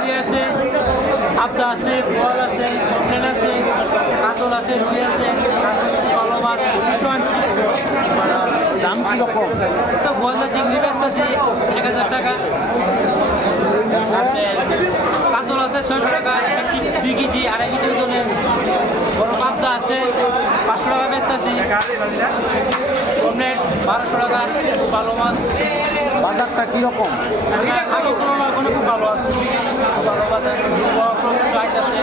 চিংড়ি আছে, পাবদা আছে, বোয়াল আছে, কমপ্লেন আছে, কাতল আছে, রুই আছে, ভালো মাছ 200 আনছি। দাম কীরকম? তো গলদা চিংড়ি বেচতেছি 1000 টাকা। কাতল আছে 600 টাকা, 2 কেজি 2.5 কেজি ওজনের। বড় পাবদা আছে 500 টাকা বেচতেছি। কমপ্লেন 1200 টাকা, ভালো মাছ। বাজারটা কীরকম? আগের তুলনায় কোনো খুব ভালো আছে, ভালো বাজার, পাইতেছে,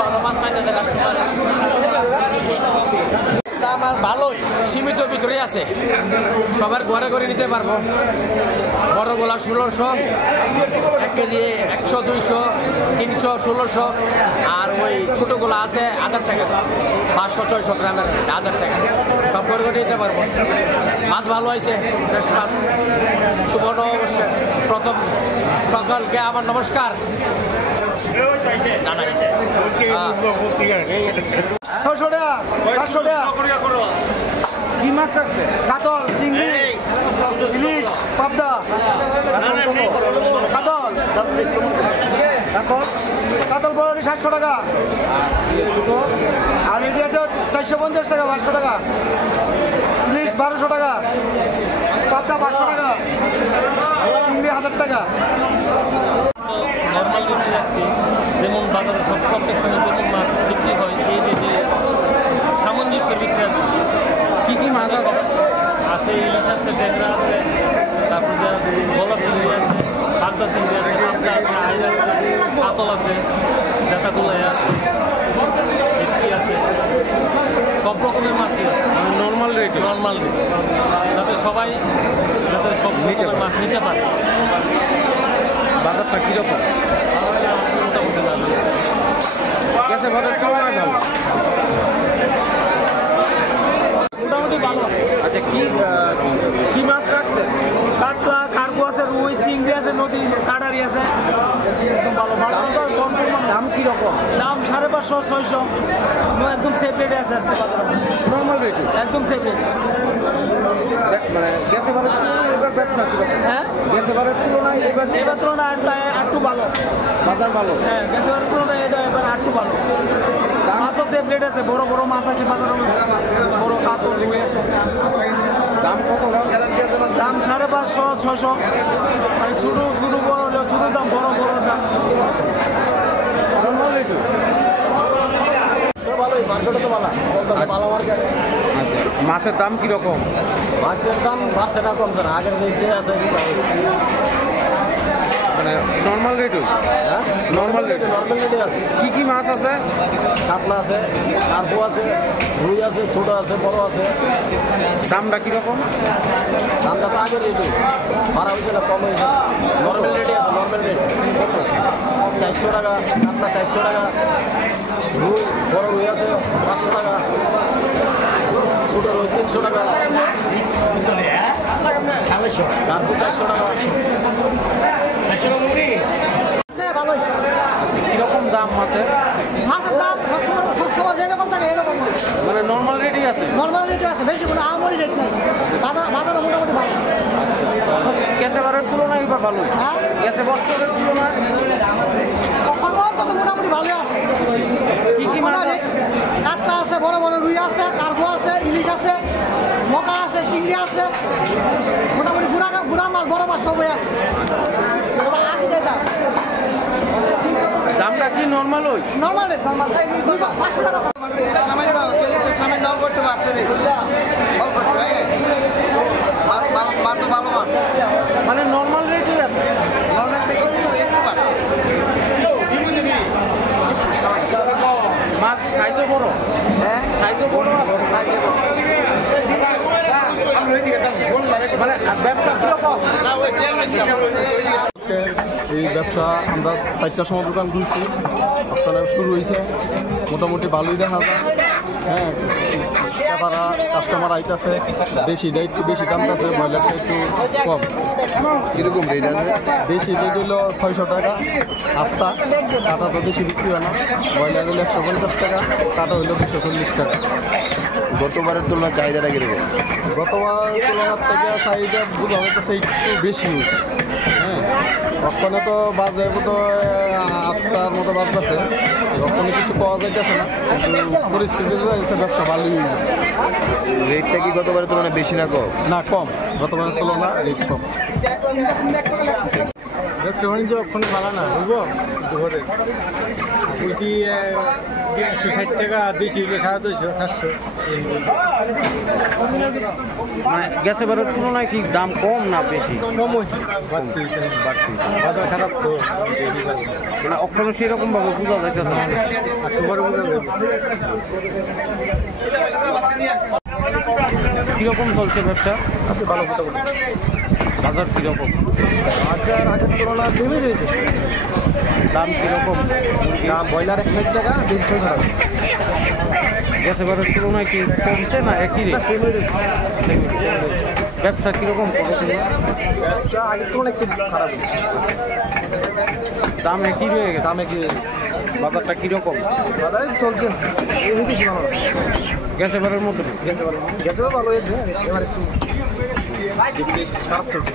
ভালো মাছ পাইতেছে কাস্টমার। আমার ভালোই সীমিত ভিতরে আছে, সবার ঘরে ঘরে নিতে পারবো। বড়গুলা 1600, 1 কেজি 100, 200, 300, 1600। আর ওই ছোটোগুলো আছে 1000 টাকা, 500, 600 গ্রামের 1000 টাকা। সব ঘরে ঘরে নিতে পারবো। মাছ ভালো হয়েছে, বেস্ট মাছ। শুভ নববর্ষের প্রথম সকলকে আমার নমস্কার জানাই। 600 টাকা, 500 টাকা। কি মাছ রাখছে? কাতল, চিংড়ি, ইলিশ, পাবদা, কাতল, কাতল বড় 700 টাকা। আর এটি আছে 450 টাকা, 500 টাকা। ইলিশ 1200 টাকা, পাবদা 500 টাকা, চিংড়ি 1000 টাকা। নর্মাল রেটে রাখছি, যেমন বাজারে সব প্রত্যেক সময় যেমন মাছ বিক্রি হয় এই রেটে সামঞ্জস্যের বিক্রি আছে। কী কী মাছ আছে? আছে ইলিশ আছে, ট্যাংরা আছে, তারপরে গলা চিংড়ি আছে, পাবদা চিংড়ি আছে, পাবদা আছে, আইল আছে, কাতল আছে, জাতাগুলাই আছে, ভেটকি আছে, সব রকমের মাছই আছে। নর্মাল রেট, নর্মাল রেট, যাতে সবাই যাতে সব রকমের মাছ নিতে পারে। বাজারটা কীরকম? মোটামুটি ভালো। গেছে বাজার তুলনায় ভালো, মোটামুটি ভালো। আচ্ছা, কি মাছ রাখছেন? কাতলা, কার্গো আছে, রুই, চিংড়ি আছে, নদী কাটারি আছে, একদম ভালো। বাজারে তো কম পরিমাণ। দাম কীরকম? দাম 550, 600, একদম সেফ রেটে আছে আজকে বাজারে, নর্মাল রেটে একদম সেফ রেট। মানে গেছে বারের তুলনায় এবার ব্যবসা কীরকম? হ্যাঁ, গেছে বারের তুলনায় এবার তুলনায় একটু ভালো, বাজার ভালো। হ্যাঁ, গেছে বারের তুলনায় এটা এবার একটু ভালো। মাছও সেফ রেট আছে, বড় বড় মাছ আছে বাজারের মধ্যে, বড় কাতল, রুই আছে। দাম কত? দাম 550, 600। মানে ছোটো ছোটো বড় হলেও ছোটো দাম, বড় বড় দাম। নর্মাল রেটে ভালোই, মার্কেটে তো ভালো, ভালো মার্কেট। আচ্ছা, মাছের দাম কীরকম? মাছের দাম বাড়ছে না, কমছে না, আগের রেটে আছে। মানে নর্মাল রেটে? হ্যাঁ, নর্মাল রেট। নর্মাল রেটে আছে। কী কী মাছ আছে? কাতলা আছে, কার্পো আছে, রুই আছে, ছোট আছে, বড় আছে। দামটা কীরকম? দামটা তো আগের রেটে, ভাড়া হয়েছে না, কম হয়েছে। নর্মাল রেটে আছে, নর্মাল রেট 400 টাকা, কাতলা 400 টাকা, রুই বড় রুই আছে 500 টাকা, ছোট রুই 300 টাকা, কার্পো 400 টাকা। ভালোই। কীরকম দাম মাছের? মাছের দাম সবসময় যেরকম থাকে এরকম, মানে নর্মাল রেটই আছে? নর্মাল রেটে আছে, বেশি কোনো আহামরি রেট নেই। বাজারে মোটামুটি ভালো। গেছে বারের তুলনায় এবার ভালোই। হ্যাঁ, গেছে বছরের তুলনায় কত মোটামুটি ভালো আছে। কী কী মাছ আছে? কাতলা আছে, বড় বড় রুই আছে, কার্গো আছে, ইলিশ আছে, মকা আছে, চিংড়ি আছে, মোটামুটি গুড়া মাছ, বড় মাছ সবই আছে। দামটা কি নর্মাল? ওই নর্মাল রেট, নর্মাল 500 টাকা। সামান্য করতে পারছে মাছ ভালো মাছ, মানে নর্মাল রেটই আছে? নর্মাল থেকে একটু পারছে। মাছ সাইজও বড়? হ্যাঁ, সাইজও বড় আছে? মানে ব্যবসা কীরকম? এই ব্যবসা আমরা 4টার সময় দোকান খুলছি, আপনারা শুরু হয়েছে, মোটামুটি ভালোই দেখা যায়। হ্যাঁ, তারা কাস্টমার আইতেছে, দেশিটা একটু বেশি দাম আছে, ব্রয়লারটা একটু কম। কিরকম রেট আছে? দেশি রেট হলো 600 টাকা আস্তা, কাটা তো বেশি বিক্রি হয় না। ব্রয়লার হলো 150 টাকা, কাটা হইলো 240 টাকা। গতবারের তুলনায় চাহিদাটা কিরকম? গতবার তুলনার থেকে চাহিদা বোঝা হইতেছে একটু বেশি হয়েছে। হ্যাঁ, রপ্তানি তো বাজে তো 8টার মতো বাজতেছে, রপ্তানি কিছু পাওয়া যাইতেছে না, কিন্তু পরিস্থিতিতে ব্যবসা ভালোই না। রেটটা কি গতবারের তুলনায় বেশি না কম? না কম, গতবারের তুলনায় রেট কম। ব্যবসা বাণিজ্য ওখানে ভালো না বুঝবো ঘরে উল্টি 160 টাকা 200 750 700 মানে গ্যাসের বারের তুলনায় কি দাম কম না বেশি? কম হয়েছে বাড়তি বাজার খারাপ তো মানে অক্ষণ সেরকম ভাবে বোঝা যাইতেছে না। কিরকম চলছে ব্যবসা? আচ্ছা ভালো কথা বলি বাজার কিরকম? বাজার আগের তুলনায় কমে রয়েছে দাম কিরকম? দাম ব্রয়লার 160 টাকা 150 টাকা গ্যাসের বারের তুলনায় কি কমছে না একই রেট? ব্যবসা কিরকম করছে? ব্যবসা আগের তুলনায় একটু খারাপ দাম একই রয়ে গেছে। দামে কি বাজারটা কিরকম? বাজারে চলছে এই বেশি ভালো গ্যাসের বারের মতো গেছেও ভালো হয়েছে এবার একটু খারাপ চলছে